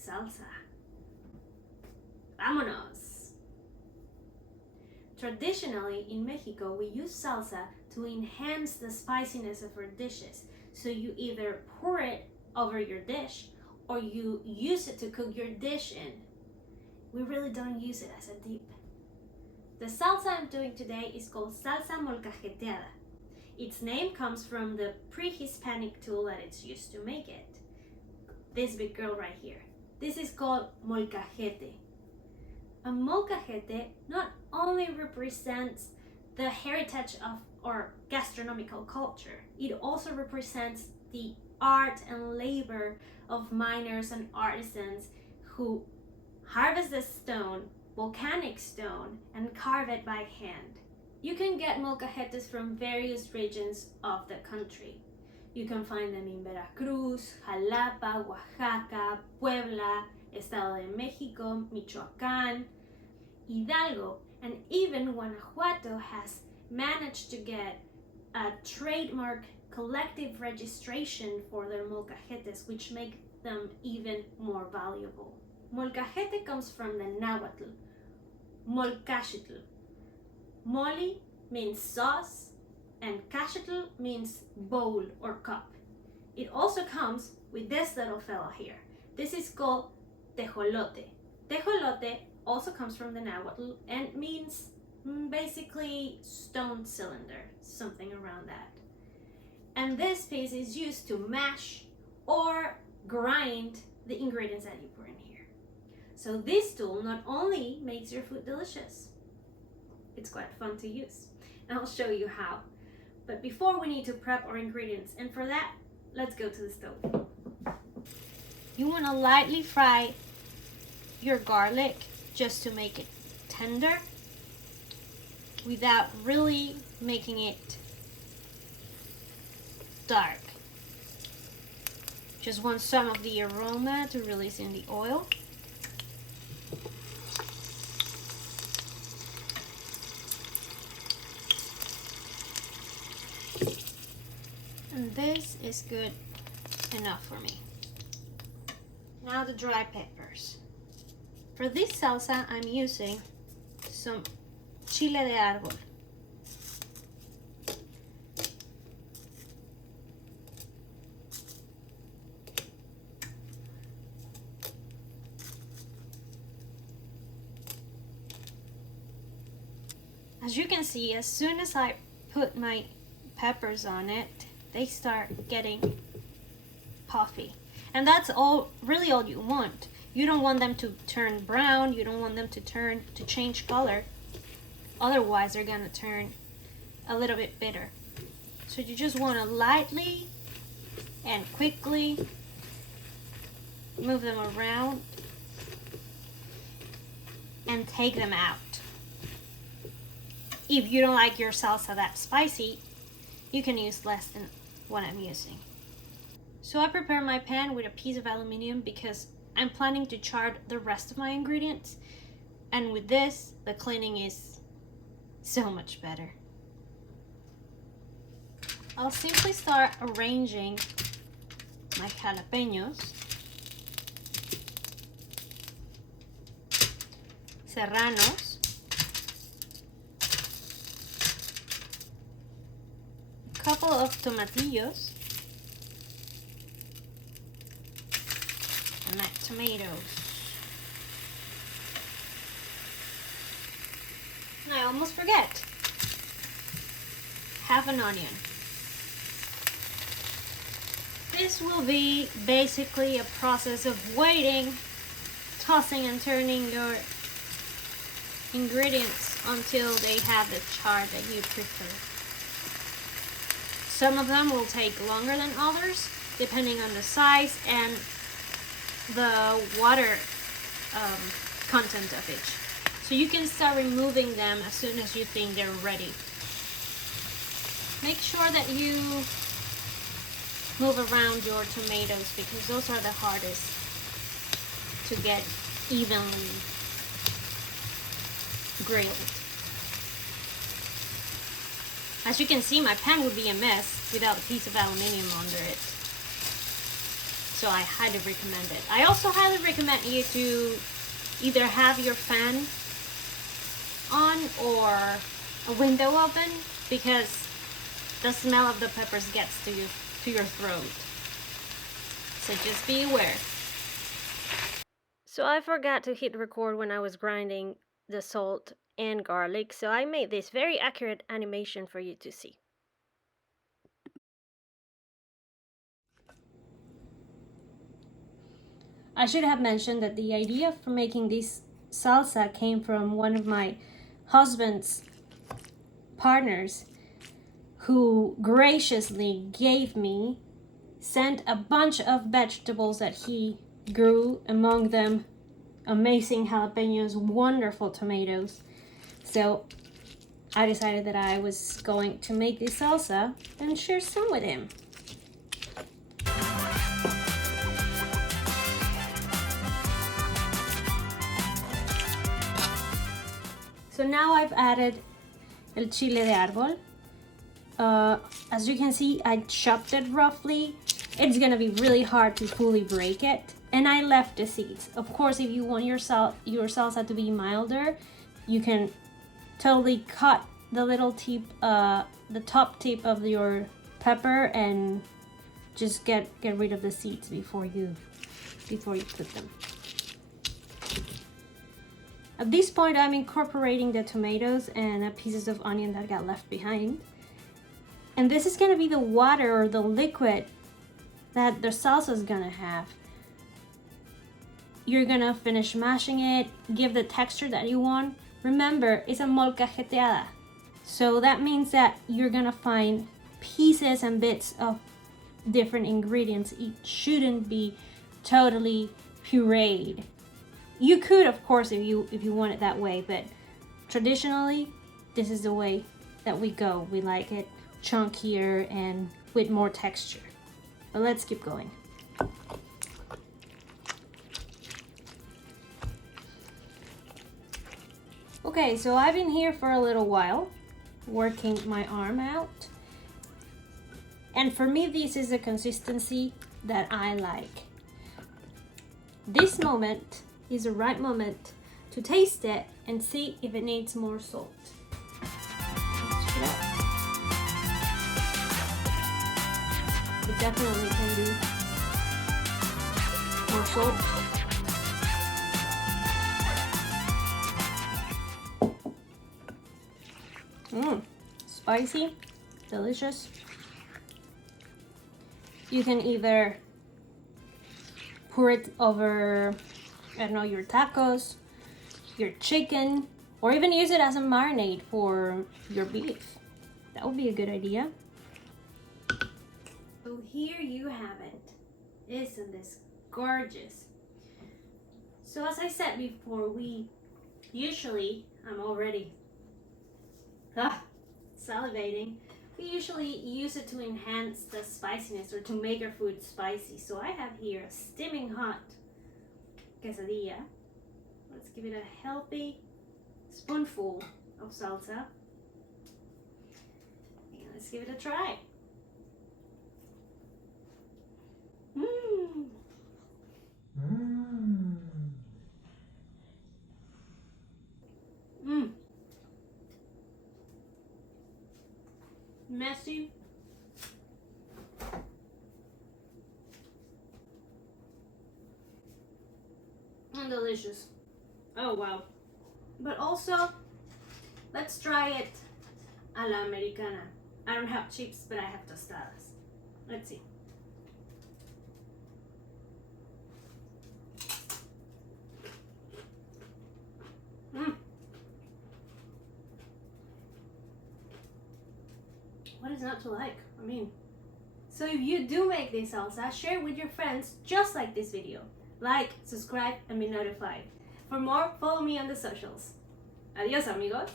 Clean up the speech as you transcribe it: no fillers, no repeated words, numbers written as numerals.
salsa. Vámonos! Traditionally, in Mexico, we use salsa to enhance the spiciness of our dishes. So you either pour it over your dish or you use it to cook your dish in. We really don't use it as a dip. The salsa I'm doing today is called salsa molcajeteada. Its name comes from the pre-Hispanic tool that it's used to make it. This big girl right here. This is called molcajete. A molcajete not only represents the heritage of our gastronomical culture, it also represents the art and labor of miners and artisans who harvest the stone, volcanic stone, and carve it by hand. You can get molcajetes from various regions of the country. You can find them in Veracruz, Jalapa, Oaxaca, Puebla, Estado de Mexico, Michoacán, Hidalgo, and even Guanajuato has managed to get a trademark collective registration for their molcajetes, which make them even more valuable. Molcajete comes from the Nahuatl, molcajetl. Moli means sauce, and cajetl means bowl or cup. It also comes with this little fella here. This is called tejolote. Tejolote also comes from the Nahuatl and means basically stone cylinder, something around that. And this piece is used to mash or grind the ingredients that you put in here. So this tool not only makes your food delicious, it's quite fun to use. And I'll show you how. But before, we need to prep our ingredients, and for that, let's go to the stove. You want to lightly fry your garlic just to make it tender without really making it dark. Just want some of the aroma to release in the oil. And this is good enough for me. Now the dry peppers. For this salsa, I'm using some chile de árbol. As you can see, as soon as I put my peppers on it, they start getting puffy. And that's really all you want. You don't want them to turn brown, you don't want them to change color. Otherwise, they're gonna turn a little bit bitter. So you just wanna lightly and quickly move them around and take them out. If you don't like your salsa that spicy, you can use less than what I'm using. So I prepare my pan with a piece of aluminum because I'm planning to char the rest of my ingredients, and with this, the cleaning is so much better. I'll simply start arranging my jalapeños, serranos, a couple of tomatillos, and my tomatoes. And I almost forget, half an onion. This will be basically a process of waiting, tossing and turning your ingredients until they have the char that you prefer. Some of them will take longer than others, depending on the size and the water content of each. So you can start removing them as soon as you think they're ready. Make sure that you move around your tomatoes because those are the hardest to get evenly grilled. As you can see, my pan would be a mess without a piece of aluminum under it. So I highly recommend it. I also highly recommend you to either have your fan on or a window open, because the smell of the peppers gets to your throat. So just be aware. So I forgot to hit record when I was grinding the salt and garlic, so I made this very accurate animation for you to see. I should have mentioned that the idea for making this salsa came from one of my husband's partners, who graciously sent a bunch of vegetables that he grew, among them amazing jalapeños, wonderful tomatoes. So I decided that I was going to make this salsa and share some with him. So now I've added el chile de árbol. As you can see, I chopped it roughly. It's gonna be really hard to fully break it, and I left the seeds. Of course, if you want your salsa to be milder, you can totally cut the little tip, the top tip of your pepper, and just get rid of the seeds before you cook them. At this point, I'm incorporating the tomatoes and pieces of onion that got left behind. And this is gonna be the water or the liquid that the salsa is gonna have. You're gonna finish mashing it, give the texture that you want. Remember, it's a molcajeteada. So that means that you're gonna find pieces and bits of different ingredients. It shouldn't be totally pureed. You could, of course, if you want it that way, but traditionally, this is the way that we go. We like it chunkier and with more texture. But let's keep going. Okay, so I've been here for a little while, working my arm out. And for me, this is the consistency that I like. This moment is the right moment to taste it and see if it needs more salt. It definitely can do more salt. Spicy, delicious. You can either pour it over, I don't know, your tacos, your chicken, or even use it as a marinade for your beef. That would be a good idea. So here you have it. Isn't this gorgeous? So as I said before, I'm already salivating. We usually use it to enhance the spiciness or to make our food spicy. So I have here a steaming hot quesadilla. Let's give it a healthy spoonful of salsa. And let's give it a try. Messy. And delicious. Oh wow. But also, let's try it a la americana. I don't have chips, but I have tostadas. Let's see. What is not to like? I mean, so if you do make this salsa, share it with your friends just like this video. Like, subscribe, and be notified. For more, follow me on the socials. Adios, amigos.